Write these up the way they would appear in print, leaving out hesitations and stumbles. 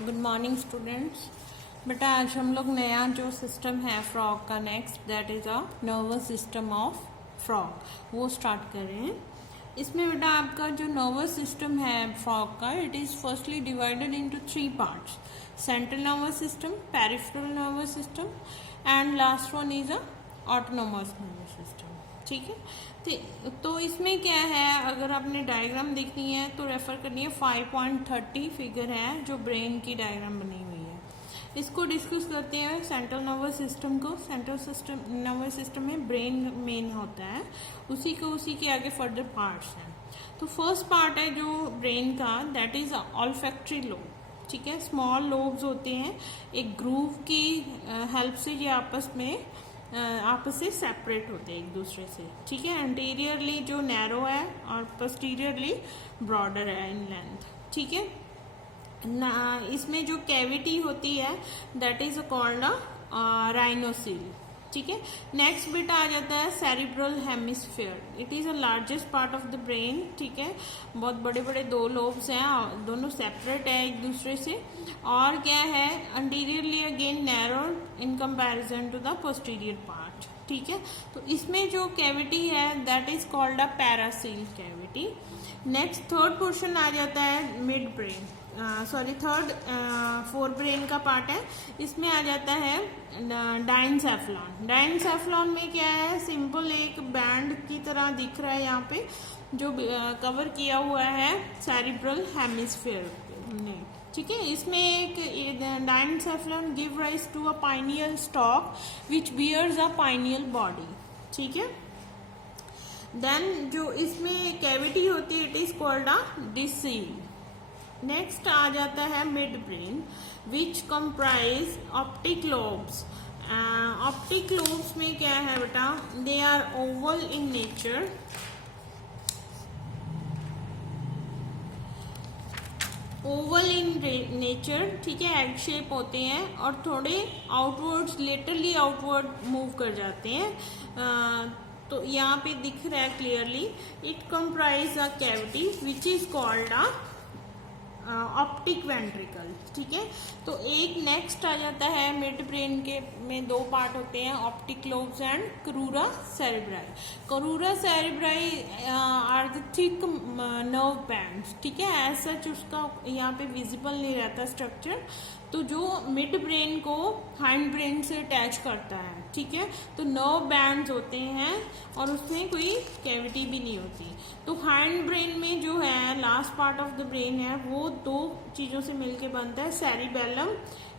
Good morning students. बेटा आज हम लोग नया जो सिस्टम है फ्रॉग का next that is a nervous system of frog वो स्टार्ट कर रहे हैं। इसमें बेटा आपका जो नर्वस सिस्टम है फ्रॉग का it is firstly divided into 3 parts, central nervous system, peripheral nervous system and last one is a autonomous nervous system. ठीक है, तो इसमें क्या है, अगर आपने डायग्राम देखनी है तो रेफर करनी है 5.30 फिगर है जो ब्रेन की डायग्राम बनी हुई है। इसको डिस्कस करते हैं सेंट्रल नर्वस सिस्टम को। सेंट्रल सिस्टम नर्वस सिस्टम में ब्रेन मेन होता है, उसी के आगे फर्दर पार्ट्स हैं। तो फर्स्ट पार्ट है जो ब्रेन का दैट इज ऑल्फैक्टरी लोब। ठीक है, स्मॉल लोब्स होते हैं, एक ग्रूव की हेल्प से ये आपस से सेपरेट होते हैं एक दूसरे से। ठीक है, एंटीरियरली जो नैरो है और पोस्टीरियरली ब्रॉडर है इन लेंथ। ठीक है, इसमें जो कैविटी होती है दैट इज कॉल्ड अ राइनोसील। ठीक है, नेक्स्ट बिट आ जाता है cerebral hemisphere. It is a largest part of the brain. ठीक है, बहुत बड़े बड़े 2 लोब्स हैं, दोनों सेपरेट है एक दूसरे से। और क्या है, anteriorly again narrow in comparison to the posterior part. ठीक है, तो इसमें जो कैविटी है that is called a paracoel cavity. Next third portion आ जाता है mid brain, third forebrain का पार्ट है। इसमें आ जाता है डाइनसेफ्लॉन। डाइनसेफ्लॉन में क्या है, सिंपल एक बैंड की तरह दिख रहा है यहाँ पे जो कवर किया हुआ है सेरिब्रल हेमिस्फीयर ने। ठीक है, इसमें एक diencephalon give rise to a pineal stalk which bears a pineal body. ठीक है, देन जो इसमें कैविटी होती है it is called a diocoel. Next आ जाता है mid brain which comprise optic lobes. Optic lobes में क्या है बेटा, they are oval in nature. Oval in nature, ठीक है, एग शेप होते हैं और थोड़े आउटवर्ड्स लेटरली आउटवर्ड मूव कर जाते हैं। तो यहाँ पे दिख रहा है clearly, it comprise a cavity which is called a optic ventricle. ठीक है, तो एक नेक्स्ट आ जाता है मिड ब्रेन के में 2 पार्ट होते हैं, optic lobes and crura cerebri. Crura cerebri are the thick nerve bands. ठीक है, एज सच उसका यहाँ पे विजिबल नहीं रहता स्ट्रक्चर, तो जो मिड ब्रेन को हाइंड ब्रेन से अटैच करता है। ठीक है, तो नर्व बैंड्स होते हैं और उसमें कोई कैविटी भी नहीं होती। तो हाइंड ब्रेन में जो है last part of the brain है वो 2 चीजों से मिलके बनता है, सेरिबेलम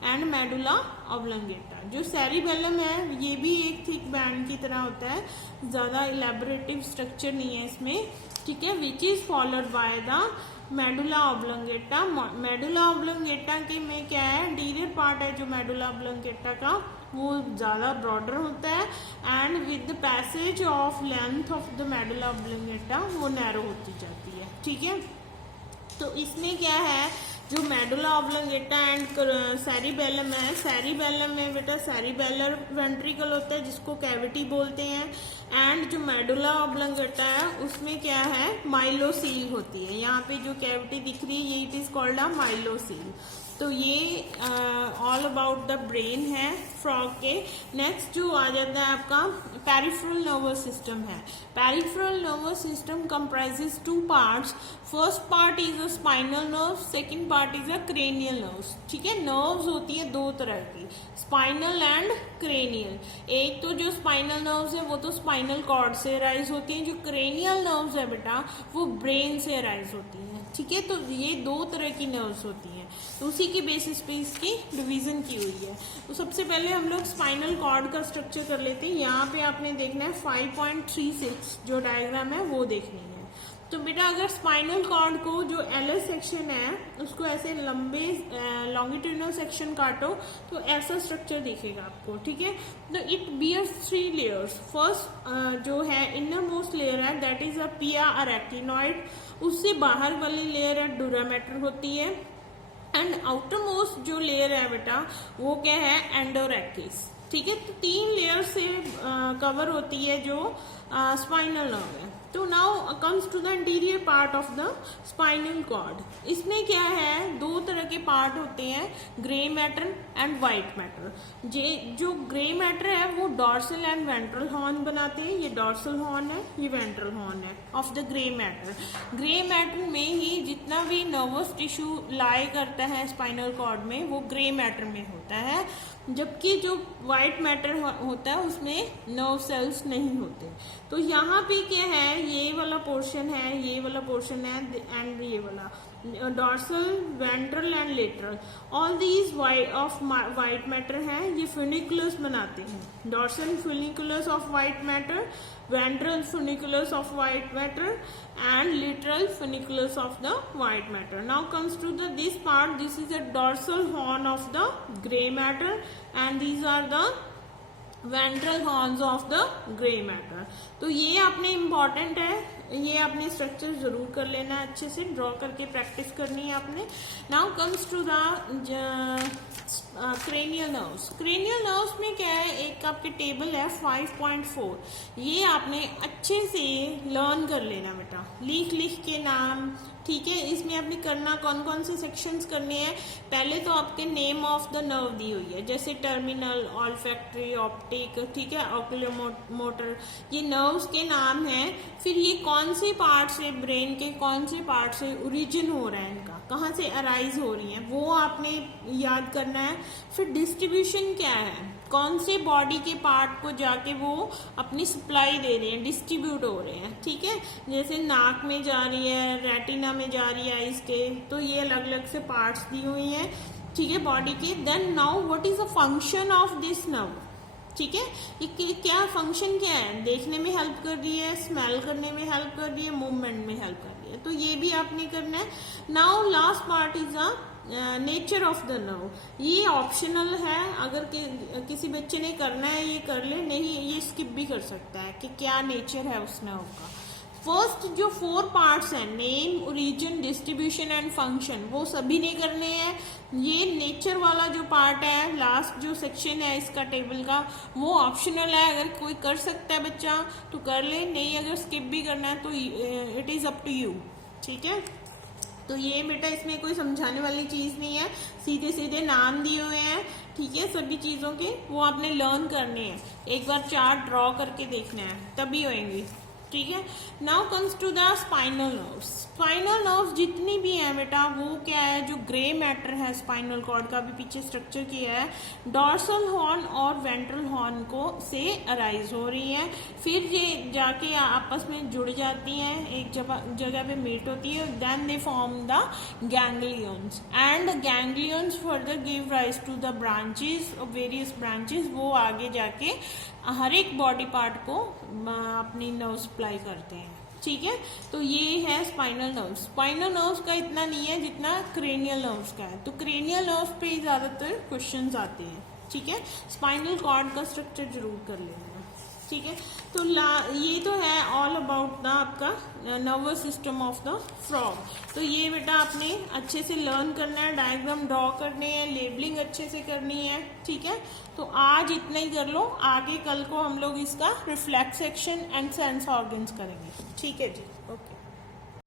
एंड मेडुला ऑब्लंगेटा। जो सेरिबेलम है ये भी एक थिक बैंड की तरह होता है, ज्यादा इलेबोरेटिव स्ट्रक्चर नहीं है इसमें। ठीक है, which is followed by the medulla oblongata. Medulla oblongata के में क्या है, इंटीरियर पार्ट है जो मेडुला ऑब्लंगेटा का वो ज्यादा ब्रॉडर होता है and with the passage of length of the medulla oblongata वो नैरो होती जाती है। ठीक है, तो इसमें क्या है, जो मेडुला ऑब्लंगेटा एंड सेरिबेलम है, सेरिबेलम में बेटा सेरिबेलर वेंट्रिकल होता है जिसको कैविटी बोलते हैं, एंड जो मेडुला ऑब्लंगेटा है उसमें क्या है, माइलोसील होती है। यहाँ पे जो कैविटी दिख रही है ये इट इज कॉल्ड अ माइलोसील। तो ये ऑल अबाउट द ब्रेन है फ्रॉग के। नेक्स्ट जो आ जाता है आपका पेरिफेरल नर्वस सिस्टम है। Peripheral nervous system comprises 2 parts. First part is a spinal nerve, second part is a cranial nerves. ठीक है, नर्व्स होती है 2 तरह की, स्पाइनल एंड क्रेनियल। एक तो जो स्पाइनल नर्व्स है वो तो स्पाइनल कॉर्ड से राइज होती है, जो क्रेनियल नर्व्स है बेटा वो ब्रेन से राइज होती है। ठीक है, तो ये 2 तरह की नर्व्स होती हैं, तो उसी के बेसिस पे इसकी डिवीजन की हुई है। तो सबसे पहले हम लोग स्पाइनल कॉर्ड का स्ट्रक्चर कर लेते हैं। यहाँ पे आपने देखना है 5.36 जो डायग्राम है वो देखनी है। तो बेटा अगर स्पाइनल कॉर्ड को जो एलएस सेक्शन है उसको ऐसे लंबे लॉन्गिट्यूडनल सेक्शन काटो तो ऐसा स्ट्रक्चर दिखेगा आपको। ठीक है, तो इट बियर्स 3 लेयर्स। फर्स्ट जो है इनर मोस्ट लेयर है दैट इज अ पिया अरेक्टिनॉइड, उससे बाहर वाली लेयर है डूरामेटर होती है, एंड आउटर मोस्ट जो लेयर है बेटा वो क्या है, एंडोरेक्टिस। ठीक है, तो 3 लेयर से कवर होती है जो स्पाइनल नर्व है। तो now comes to the interior part of the spinal cord. इसमें क्या है, दो तरह के पार्ट होते हैं, grey matter and white matter. जो ग्रे मैटर है वो डॉर्सल एंड वेंट्रल हॉर्न बनाते हैं, ये डॉर्सल हॉर्न है, ये वेंट्रल हॉर्न है of the grey matter. Grey matter में ही जितना भी नर्वस टिश्यू लाई करता है स्पाइनल कॉर्ड में वो ग्रे मैटर में होता है, जबकि जो वाइट मैटर होता है उसमें नर्व सेल्स नहीं होते। तो यहाँ पे क्या है, ये वाला पोर्शन है, ये वाला पोर्शन है एंड ये वाला dorsal, ventral and lateral, all these white matter हैं, ये फ्यूनिकुलस बनाते हैं। Dorsal funiculus of white matter, ventral funiculus of white matter and lateral funiculus of the white matter. Now comes to this part. This is the dorsal horn of the gray matter and these are the ventral horns of the grey matter. तो ये आपने important है, ये आपने structure जरूर कर लेना है, अच्छे से ड्रॉ करके प्रैक्टिस करनी है आपने। Now comes to the cranial nerves. Cranial nerves में क्या है, एक आपके टेबल है 5.4, ये आपने अच्छे से लर्न कर लेना बेटा, लिख के नाम, ठीक है। इसमें आपने करना कौन कौन से सेक्शंस करने हैं, पहले तो आपके नेम ऑफ द नर्व दी हुई है, जैसे टर्मिनल, ऑल्फैक्टरी, ऑप्टिक, ठीक है, ऑक्यूलोमोटर, ये नर्व्स के नाम हैं। फिर ये कौन से पार्ट से, ब्रेन के कौन से पार्ट से ओरिजिन हो रहा है इनका, कहाँ से अराइज हो रही है, वो आपने याद करना है। फिर डिस्ट्रीब्यूशन क्या है, कौन से बॉडी के पार्ट को जाके वो अपनी सप्लाई दे रहे हैं, डिस्ट्रीब्यूट हो रहे हैं, ठीक है। जैसे नाक में जा रही है, रेटिना में जा रही है इसके, तो ये अलग अलग से पार्ट्स दी हुई हैं, ठीक है, बॉडी के। Then now what is the function of this nerve, ठीक है, ये क्या फंक्शन क्या है, देखने में हेल्प कर रही है, स्मेल करने में हेल्प कर रही है, मूवमेंट में हेल्प कर रही है, तो ये भी आपने करना है। Now last part is a nature of the nerve. ये ऑप्शनल है, अगर किसी बच्चे ने करना है ये कर ले, नहीं ये स्किप भी कर सकता है कि क्या नेचर है उस नर्व का। फर्स्ट जो 4 पार्ट्स हैं, name, origin, distribution and function, वो सभी ने करने हैं। ये नेचर वाला जो पार्ट है, लास्ट जो सेक्शन है इसका टेबल का, वो ऑप्शनल है, अगर कोई कर सकता है बच्चा तो कर ले, नहीं अगर स्किप भी करना है तो it is up to you, ठीक है। तो ये बेटा इसमें कोई समझाने वाली चीज नहीं है, सीधे सीधे नाम दिए हुए हैं, ठीक है, सभी चीजों के वो आपने लर्न करने हैं, एक बार चार्ट ड्रॉ करके देखना है तभी होएंगी, ठीक है। Now comes to the spinal nerves. Spinal nerves जितनी भी हैं बेटा वो क्या है, जो ग्रे मैटर है स्पाइनल कॉर्ड का भी पीछे स्ट्रक्चर किया है, डॉर्सल हॉर्न और वेंट्रल हॉर्न को से अराइज हो रही है, फिर ये जाके आपस में जुड़ जाती हैं, एक जगह पे मीट होती है, then they form the ganglions and ganglions further give rise to the branches of various branches, वो आगे जाके हर एक बॉडी पार्ट को अपनी नर्व सप्लाई करते हैं, ठीक है। तो ये है स्पाइनल नर्व्स। स्पाइनल नर्व्स का इतना नहीं है जितना क्रेनियल नर्व्स का है, तो क्रेनियल नर्व्स पे ज्यादातर क्वेश्चंस आते हैं, ठीक है। स्पाइनल कॉर्ड का स्ट्रक्चर जरूर कर लेना, ठीक है। तो ये तो है ऑल अबाउट द आपका nervous system of the frog. तो ये बेटा आपने अच्छे से लर्न करना है, डायग्राम ड्रॉ करने हैं, लेबलिंग अच्छे से करनी है, ठीक है। तो आज इतना ही कर लो, आगे कल को हम लोग इसका reflex action and sense organs करेंगे, ठीक है जी, ओके।